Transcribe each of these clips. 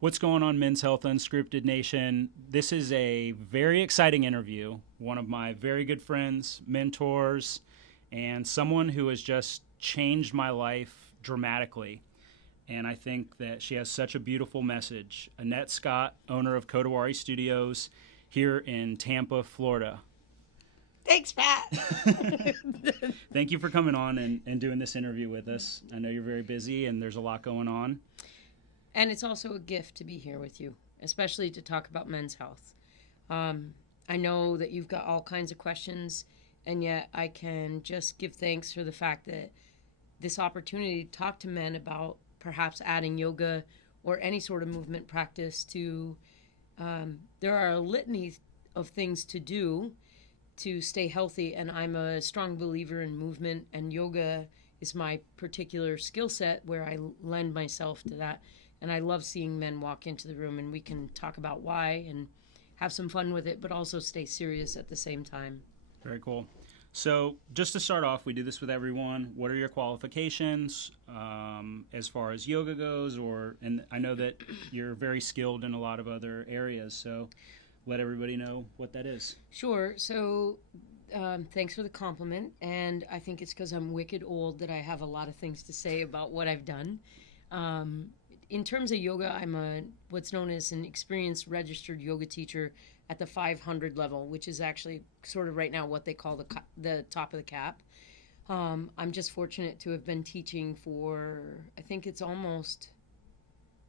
What's going on, Men's Health Unscripted Nation? This is a very exciting interview. One of my very good friends, mentors, and someone who has just changed my life dramatically. And I think that she has such a beautiful message. Annette Scott, owner of Codawari Studios here in Tampa, Florida. Thanks, Pat. Thank you for coming on and doing this interview with us. I know you're very busy and there's a lot going on. And it's also a gift to be here with you, especially to talk about men's health. I know that you've got all kinds of questions, and yet I can just give thanks for the fact that this opportunity to talk to men about perhaps adding yoga or any sort of movement practice to, there are a litany of things to do to stay healthy, and I'm a strong believer in movement, and yoga is my particular skill set where I lend myself to that. And I love seeing men walk into the room, and we can talk about why and have some fun with it, but also stay serious at the same time. Very cool. So just to start off, we do this with everyone. What are your qualifications as far as yoga goes? And I know that you're very skilled in a lot of other areas, so let everybody know what that is. Sure. So thanks for the compliment. And I think it's because I'm wicked old that I have a lot of things to say about what I've done. In terms of yoga, I'm what's known as an experienced registered yoga teacher at the 500 level, which is actually sort of right now what they call the top of the cap. I'm just fortunate to have been teaching for, I think it's almost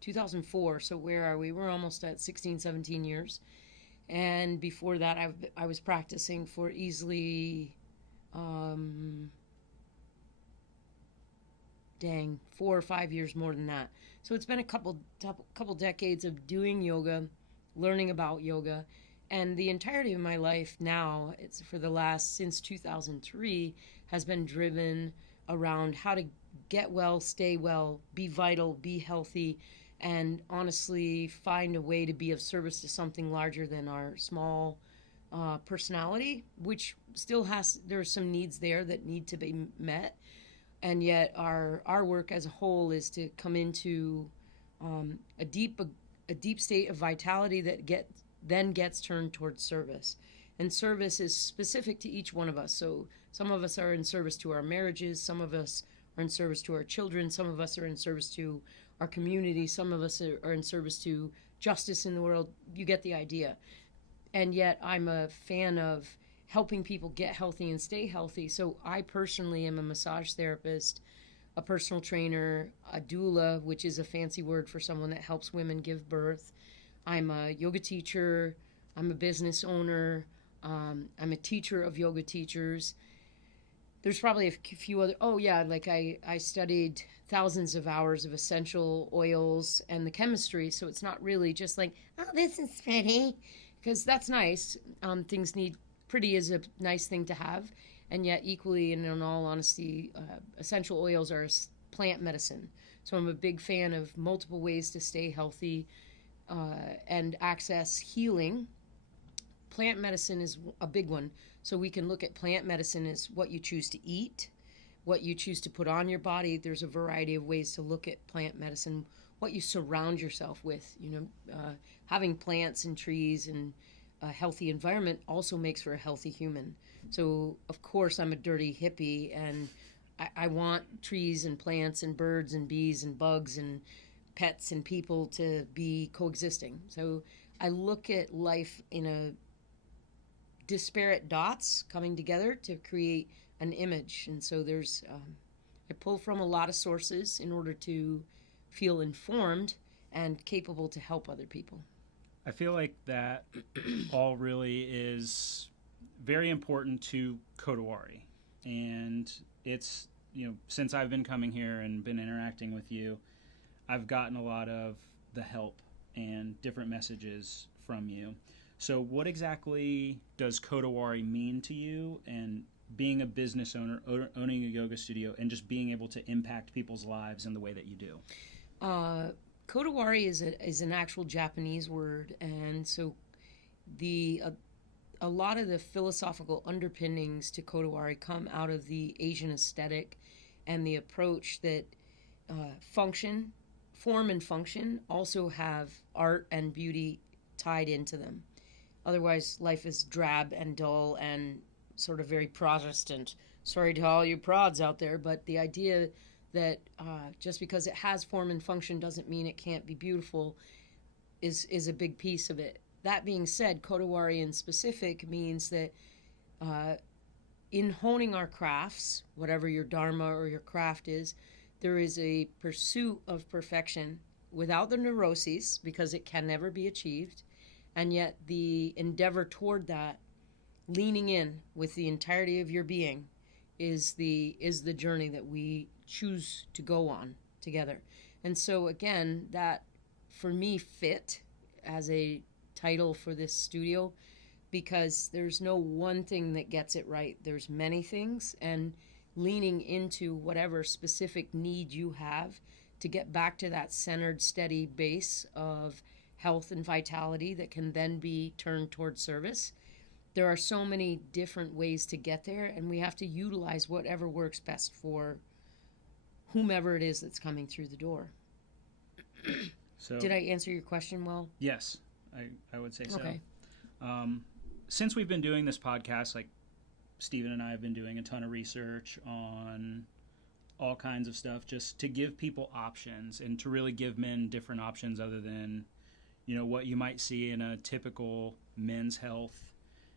2004. So where are we? We're almost at 16, 17 years. And before that, I was practicing for easily, 4 or 5 years more than that. So it's been a couple decades of doing yoga, learning about yoga, and the entirety of my life now, it's for the last since 2003, has been driven around how to get well, stay well, be vital, be healthy, and honestly find a way to be of service to something larger than our small personality, which still there's some needs there that need to be met. And yet our work as a whole is to come into a deep state of vitality that then gets turned towards service. And service is specific to each one of us. So some of us are in service to our marriages, some of us are in service to our children, some of us are in service to our community, some of us are in service to justice in the world. You get the idea. And yet I'm a fan of helping people get healthy and stay healthy. So I personally am a massage therapist, a personal trainer, a doula, which is a fancy word for someone that helps women give birth. I'm a yoga teacher. I'm a business owner. I'm a teacher of yoga teachers. There's probably a few other, I studied thousands of hours of essential oils and the chemistry, so it's not really just like, oh, this is pretty, because that's nice. Pretty is a nice thing to have, and yet equally, and in all honesty, essential oils are plant medicine. So I'm a big fan of multiple ways to stay healthy and access healing. Plant medicine is a big one. So we can look at plant medicine as what you choose to eat, what you choose to put on your body. There's a variety of ways to look at plant medicine, what you surround yourself with. Having plants and trees and a healthy environment also makes for a healthy human. So, of course, I'm a dirty hippie, and I want trees and plants and birds and bees and bugs and pets and people to be coexisting. So I look at life in a disparate dots coming together to create an image. And so I pull from a lot of sources in order to feel informed and capable to help other people. I feel like that all really is very important to Codawari. And it's, since I've been coming here and been interacting with you, I've gotten a lot of the help and different messages from you. So what exactly does Codawari mean to you, and being a business owner, owning a yoga studio, and just being able to impact people's lives in the way that you do? Codawari is an actual Japanese word, and so a lot of the philosophical underpinnings to Codawari come out of the Asian aesthetic and the approach that function form and function also have art and beauty tied into them. Otherwise, life is drab and dull and sort of very Protestant. Sorry to all you prods out there, but the idea that just because it has form and function doesn't mean it can't be beautiful is a big piece of it. That being said, Codawari in specific means that in honing our crafts, whatever your dharma or your craft is, there is a pursuit of perfection without the neuroses, because it can never be achieved, and yet the endeavor toward that, leaning in with the entirety of your being, is the journey that we choose to go on together. And so again, that for me fit as a title for this studio, because there's no one thing that gets it right. There's many things, and leaning into whatever specific need you have to get back to that centered, steady base of health and vitality that can then be turned towards service. There are so many different ways to get there, and we have to utilize whatever works best for whomever it is that's coming through the door. So, did I answer your question well? Yes, I would say so. Okay. Since we've been doing this podcast, like Stephen and I have been doing a ton of research on all kinds of stuff just to give people options and to really give men different options other than, what you might see in a typical men's health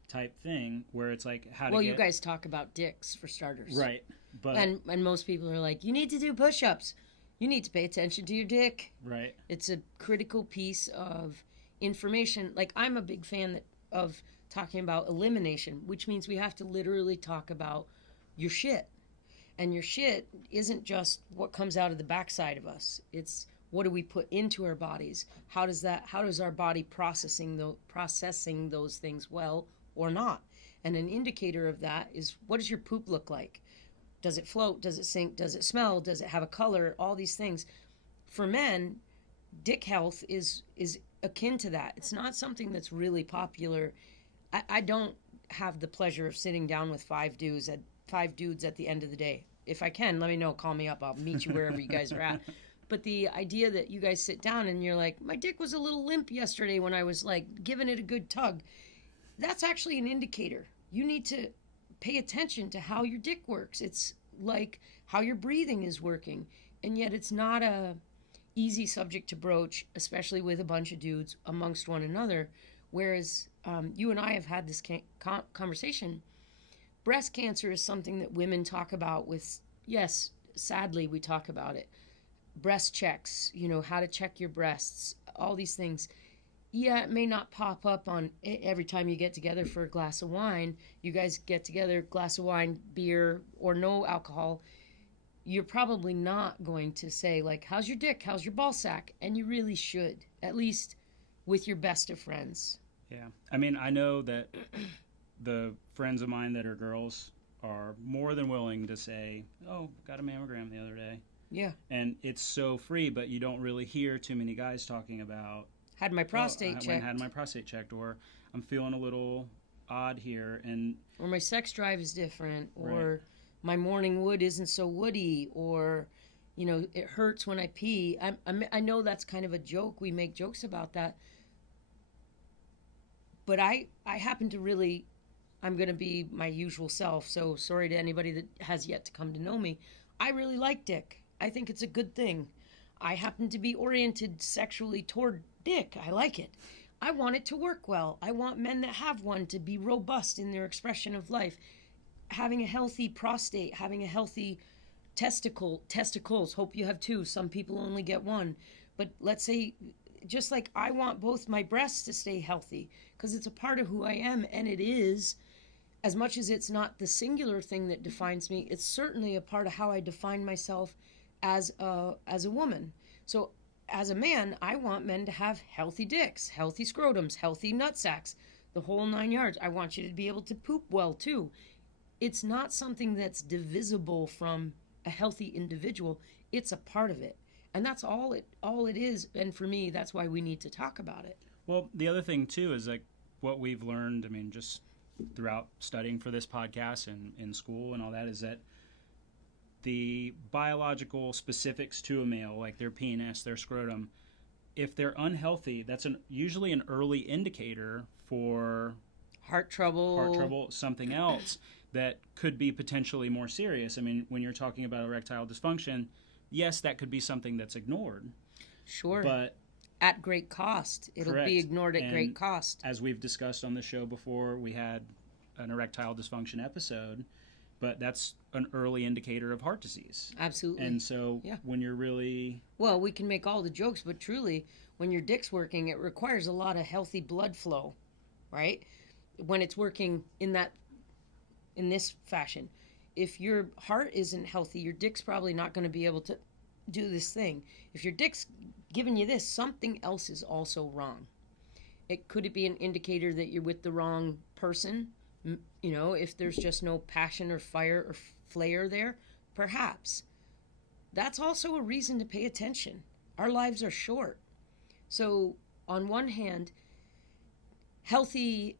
type thing where it's like how to you guys talk about dicks for starters. Right. But and most people are like, you need to do push-ups. You need to pay attention to your dick. Right. It's a critical piece of information. Like, I'm a big fan of talking about elimination, which means we have to literally talk about your shit. And your shit isn't just what comes out of the backside of us. It's what do we put into our bodies? How does our body processing those things well or not? And an indicator of that is, what does your poop look like? Does it float? Does it sink? Does it smell? Does it have a color? All these things. For men, dick health is akin to that. It's not something that's really popular. I don't have the pleasure of sitting down with five dudes at the end of the day. If I can, let me know. Call me up. I'll meet you wherever you guys are at. But the idea that you guys sit down and you're like, my dick was a little limp yesterday when I was like giving it a good tug. That's actually an indicator. You need to pay attention to how your dick works. It's like how your breathing is working. And yet it's not a easy subject to broach, especially with a bunch of dudes amongst one another. Whereas you and I have had this conversation. Breast cancer is something that women talk about with, yes, sadly we talk about it. Breast checks, how to check your breasts, all these things. Yeah, it may not pop up on every time you get together for a glass of wine. You guys get together, glass of wine, beer, or no alcohol. You're probably not going to say, like, how's your dick? How's your ball sack? And you really should, at least with your best of friends. Yeah. I mean, I know that the friends of mine that are girls are more than willing to say, oh, got a mammogram the other day. Yeah. And it's so free, but you don't really hear too many guys talking about, had my prostate checked. Had my prostate checked, or I'm feeling a little odd here. Or my sex drive is different, or right. My morning wood isn't so woody, or, it hurts when I pee. I know that's kind of a joke. We make jokes about that. But I happen to really, I'm going to be my usual self, so sorry to anybody that has yet to come to know me. I really like dick. I think it's a good thing. I happen to be oriented sexually toward dick. I like it. I want it to work well. I want men that have one to be robust in their expression of life. Having a healthy prostate, having a healthy testicles. Hope you have two. Some people only get one. But let's say, just like I want both my breasts to stay healthy, because it's a part of who I am, and it is, as much as it's not the singular thing that defines me, it's certainly a part of how I define myself as a woman. So as a man, I want men to have healthy dicks, healthy scrotums, healthy nutsacks, the whole 9 yards. I want you to be able to poop well too. It's not something that's divisible from a healthy individual. It's a part of it. And that's all it is. And for me, that's why we need to talk about it. Well, the other thing too is like what we've learned, I mean, just throughout studying for this podcast and in school and all that, is that the biological specifics to a male, like their penis, their scrotum, if they're unhealthy, that's usually an early indicator for Heart trouble. something else that could be potentially more serious. I mean, when you're talking about erectile dysfunction, yes, that could be something that's ignored. Sure. But at great cost. It'll correct. be ignored at And great cost. as we've discussed on the show before, we had an erectile dysfunction episode, but that's an early indicator of heart disease. Absolutely. And so when you're really... Well, we can make all the jokes, but truly, when your dick's working, it requires a lot of healthy blood flow, right? When it's working in this fashion. If your heart isn't healthy, your dick's probably not going to be able to do this thing. If your dick's giving you this, something else is also wrong. Could it be an indicator that you're with the wrong person? You know, if there's just no passion or fire or flair there, perhaps. That's also a reason to pay attention. Our lives are short. So, on one hand, healthy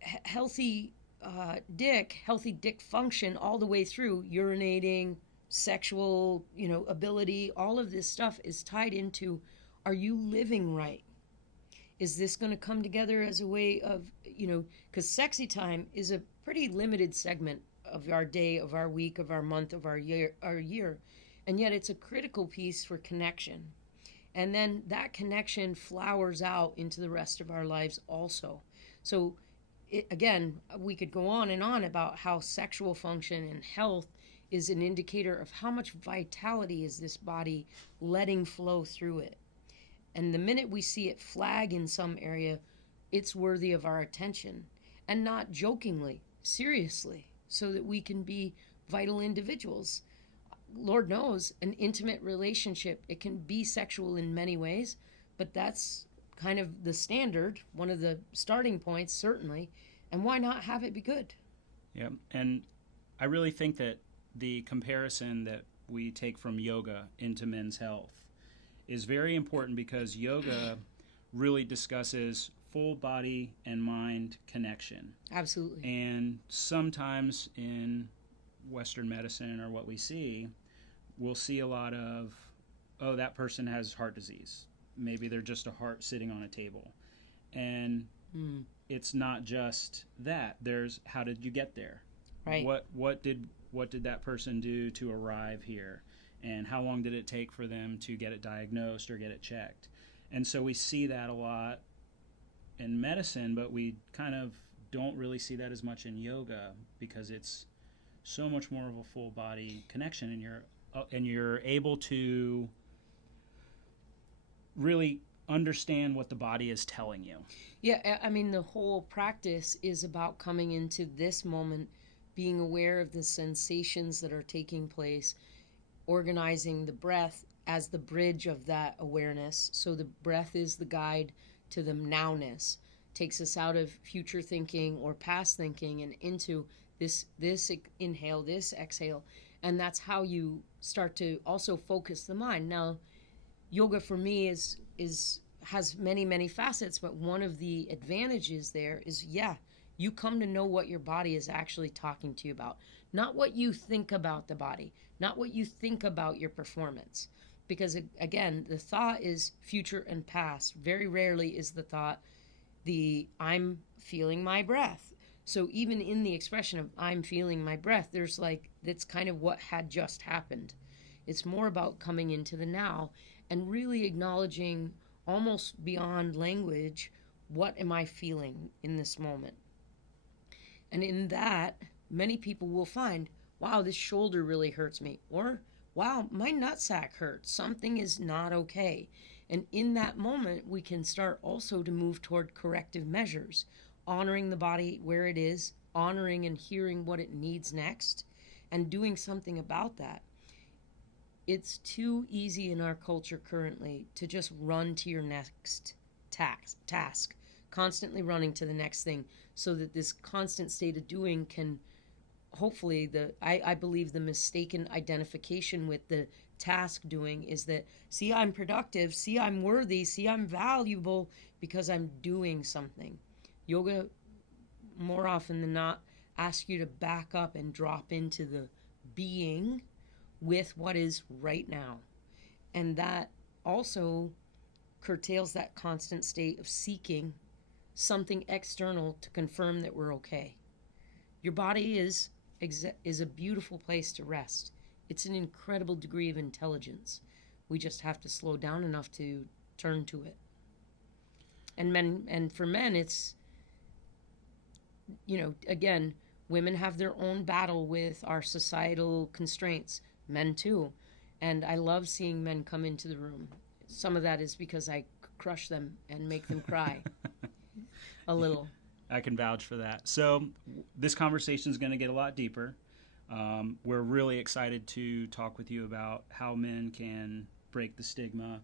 dick function all the way through, urinating, sexual, ability, all of this stuff is tied into, are you living right? Is this going to come together as a way of, because sexy time is a pretty limited segment of our day, of our week, of our month, of our year, and yet it's a critical piece for connection. And then that connection flowers out into the rest of our lives also. So again, we could go on and on about how sexual function and health is an indicator of how much vitality is this body letting flow through it. And the minute we see it flag in some area, it's worthy of our attention. And not jokingly, seriously, so that we can be vital individuals. Lord knows, an intimate relationship, it can be sexual in many ways, but that's kind of the standard, one of the starting points, certainly. And why not have it be good? Yeah, and I really think that the comparison that we take from yoga into men's health is very important, because yoga really discusses full body and mind connection. Absolutely. And sometimes in Western medicine, or what we see, we'll see a lot of, oh, that person has heart disease. Maybe they're just a heart sitting on a table. And it's not just that. There's, how did you get there? Right. What did that person do to arrive here? And how long did it take for them to get it diagnosed or get it checked? And so we see that a lot in medicine, but we kind of don't really see that as much in yoga, because it's so much more of a full body connection, and you're able to really understand what the body is telling you. Yeah, I mean, the whole practice is about coming into this moment, being aware of the sensations that are taking place, organizing the breath as the bridge of that awareness. So the breath is the guide to the nowness, takes us out of future thinking or past thinking and into this inhale, this exhale. And that's how you start to also focus the mind. Now, yoga for me has many, many facets, but one of the advantages there is, you come to know what your body is actually talking to you about. Not what you think about the body, not what you think about your performance. Because again, the thought is future and past. Very rarely is the thought I'm feeling my breath. So even in the expression of I'm feeling my breath, there's that's kind of what had just happened. It's more about coming into the now and really acknowledging, almost beyond language, what am I feeling in this moment? And in that, many people will find, wow, this shoulder really hurts me. Or, wow, my nutsack hurts. Something is not okay. And in that moment, we can start also to move toward corrective measures, honoring the body where it is, honoring and hearing what it needs next, and doing something about that. It's too easy in our culture currently to just run to your next task, constantly running to the next thing, so that this constant state of doing can hopefully I believe the mistaken identification with the task doing is that, see, I'm productive, see, I'm worthy, see, I'm valuable because I'm doing something. Yoga, more often than not, asks you to back up and drop into the being with what is right now. And that also curtails that constant state of seeking something external to confirm that we're okay. Your body is a beautiful place to rest. It's an incredible degree of intelligence. We just have to slow down enough to turn to it. And for men, it's, again, women have their own battle with our societal constraints. Men too. And I love seeing men come into the room. Some of that is because I crush them and make them cry a little. I can vouch for that. So this conversation is going to get a lot deeper. We're really excited to talk with you about how men can break the stigma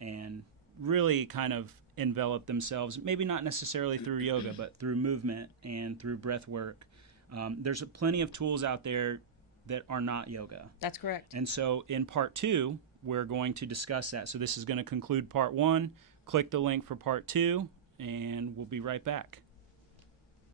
and really kind of envelop themselves, maybe not necessarily through yoga, but through movement and through breath work. There's plenty of tools out there that are not yoga. That's correct. And so in part 2, we're going to discuss that. So this is going to conclude part 1. Click the link for part 2, and we'll be right back.